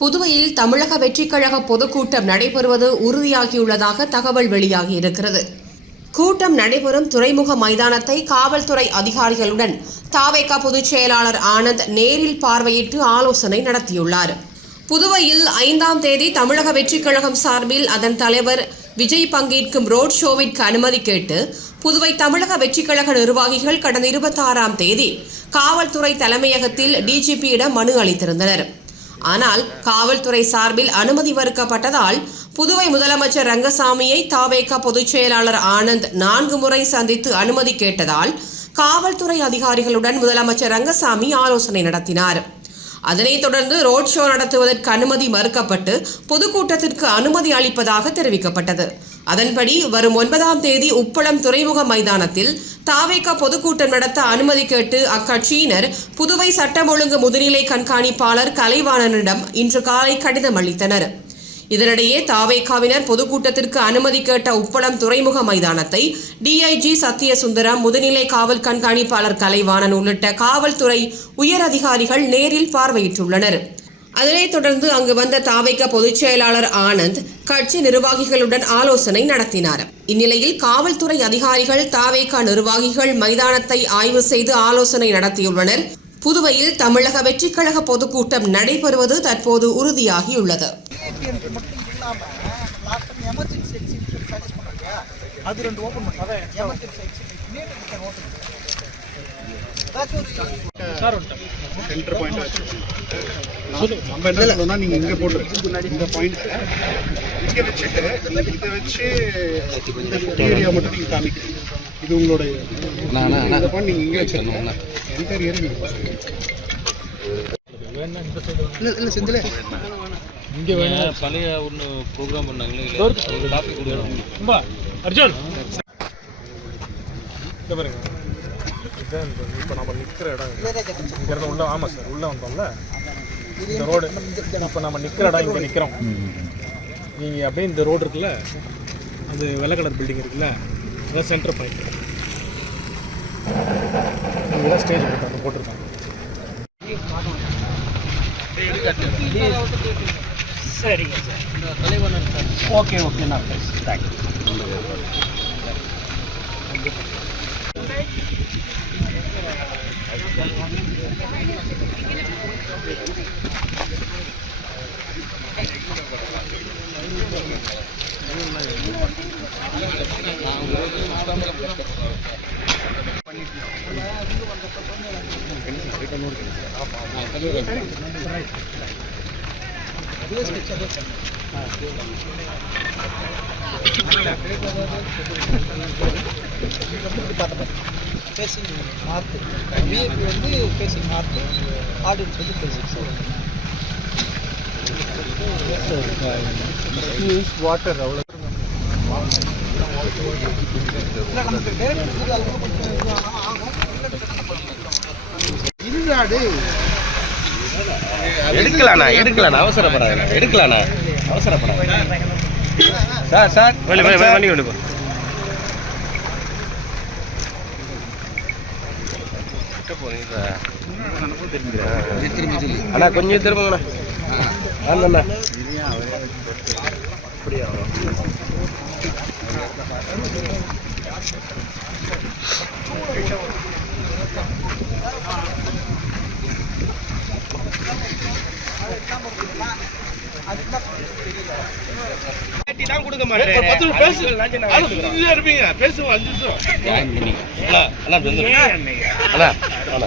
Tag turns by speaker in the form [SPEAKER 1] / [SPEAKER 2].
[SPEAKER 1] புதுவையில் தமிழக வெற்றிக்கழக பொதுக்கூட்டம் நடைபெறுவது உறுதியாகியுள்ளதாக தகவல் வெளியாகியிருக்கிறது. கூட்டம் நடைபெறும் துறைமுக மைதானத்தை காவல்துறை அதிகாரிகளுடன் தாவேகா பொதுச் செயலாளர் ஆனந்த் நேரில் பார்வையிட்டு ஆலோசனை நடத்தியுள்ளார். புதுவையில் ஐந்தாம் தேதி தமிழக வெற்றிக்கழகம் சார்பில் அதன் தலைவர் விஜய் பங்கேற்கும் ரோட் ஷோவிற்கு அனுமதி கேட்டு புதுவை தமிழக வெற்றிக்கழக நிர்வாகிகள் கடந்த இருபத்தாறாம் தேதி காவல்துறை தலைமையகத்தில் டிஜிபியிடம் மனு அளித்திருந்தனர். ஆனால் காவல்துறை சார்பில் அனுமதி மறுக்கப்பட்டதால் புதுவை முதலமைச்சர் ரங்கசாமியை தாவேகா பொதுச் செயலாளர் ஆனந்த் நான்கு முறை சந்தித்து அனுமதி கேட்டதால் காவல்துறை அதிகாரிகளுடன் முதலமைச்சர் ரங்கசாமி ஆலோசனை நடத்தினார். அதனைத் தொடர்ந்து ரோட் ஷோ நடத்துவதற்கு அனுமதி மறுக்கப்பட்டு பொதுக்கூட்டத்திற்கு அனுமதி அளிப்பதாக தெரிவிக்கப்பட்டது. அதன்படி வரும் ஒன்பதாம் தேதி உப்பளம் துறைமுக மைதானத்தில் தாவேக பொதுக்கூட்டம் நடத்த அனுமதி கேட்டு அக்கட்சியினர் புதுவை சட்டம் ஒழுங்கு முதுநிலை கண்காணிப்பாளர் கலைவாணனிடம் இன்று காலை கடிதம் அளித்தனர். இதனிடையே தாவேகாவினர் பொதுக்கூட்டத்திற்கு அனுமதி கேட்ட உப்பளம் துறைமுக மைதானத்தை டிஐஜி சத்யசுந்தரம் முதுநிலை காவல் கண்காணிப்பாளர் கலைவாணன் உள்ளிட்ட காவல்துறை உயர் அதிகாரிகள் நேரில் பார்வையிட்டுள்ளனர். அதனைத் தொடர்ந்து அங்கு வந்த தாவைக்க பொதுச் செயலாளர் ஆனந்த் கட்சி நிர்வாகிகளுடன் ஆலோசனை நடத்தினார். இந்நிலையில் காவல்துறை அதிகாரிகள் தாவேகா நிர்வாகிகள் மைதானத்தை ஆய்வு செய்து ஆலோசனை நடத்தியுள்ளனர். புதுவையில் தமிழக வெற்றிக் கழக பொதுக்கூட்டம் நடைபெறுவது தற்போது உறுதியாகியுள்ளது.
[SPEAKER 2] அது ரெண்டு ஓப்பன் பண்ணுங்க
[SPEAKER 3] சென்டர் பாயிண்ட் நம்ம என்ன சொல்லணும்னா நீங்க இங்க போட்டு இந்த பாயிண்ட் இங்க வச்சுட்டு இதை வச்சு இந்த ஏரியா மட்டும் நீங்க காமிக்கிறீங்க இது உங்களுடைய இந்த பாயிண்ட் நீங்க இங்க வச்சிருக்கணும் என்டர் ஏரியா
[SPEAKER 2] இல்ல இல்ல செந்திலே
[SPEAKER 4] இங்கே வேணும் பழைய ஒன்று ப்ரோக்ராம் பண்ணாங்களே கொடுக்கணும்
[SPEAKER 5] அர்ஜுன் பாருங்க. இதுதான் இப்போ நம்ம நிற்கிற இடம் இங்க இருந்து உள்ள ஆமாம் சார் உள்ளே வந்தோம்ல? இந்த ரோடு இப்போ நம்ம நிற்கிற இடம் இங்கே நிற்கிறோம் நீங்கள் அப்படியே இந்த ரோடு இருக்குல்ல அந்த வெள்ளை கலர் பில்டிங் இருக்குல்ல அதான் சென்டர் பாயிண்ட் இங்கே ஸ்டேஜ் போட்டாங்க போட்டிருக்காங்க.
[SPEAKER 2] ஓகே ஓகே நான் thank you Gracias. Facing north VIP வந்து ஃபேஸிங் நார்த்து ஆடியன்ஸ் வந்து ஃபேஸிங்
[SPEAKER 5] வாட்டர் அவ்வளோ
[SPEAKER 3] இதுதாடு
[SPEAKER 4] எடுக்கலாண்ணா எடுக்கலாண்ணா அவசரப்படாத எடுக்கலாண்ணா அவசரப்படாத சார் சார். வண்டி வண்டி வண்டி கொண்டு போ அண்ணா கொஞ்சம் திரும்பங்கண்ணா.
[SPEAKER 5] பத்து பேசு. இருப்பீங்க. பேசுவோம் அஞ்சு நிமிஷம்.
[SPEAKER 4] அண்ணா. அண்ணா அண்ணா.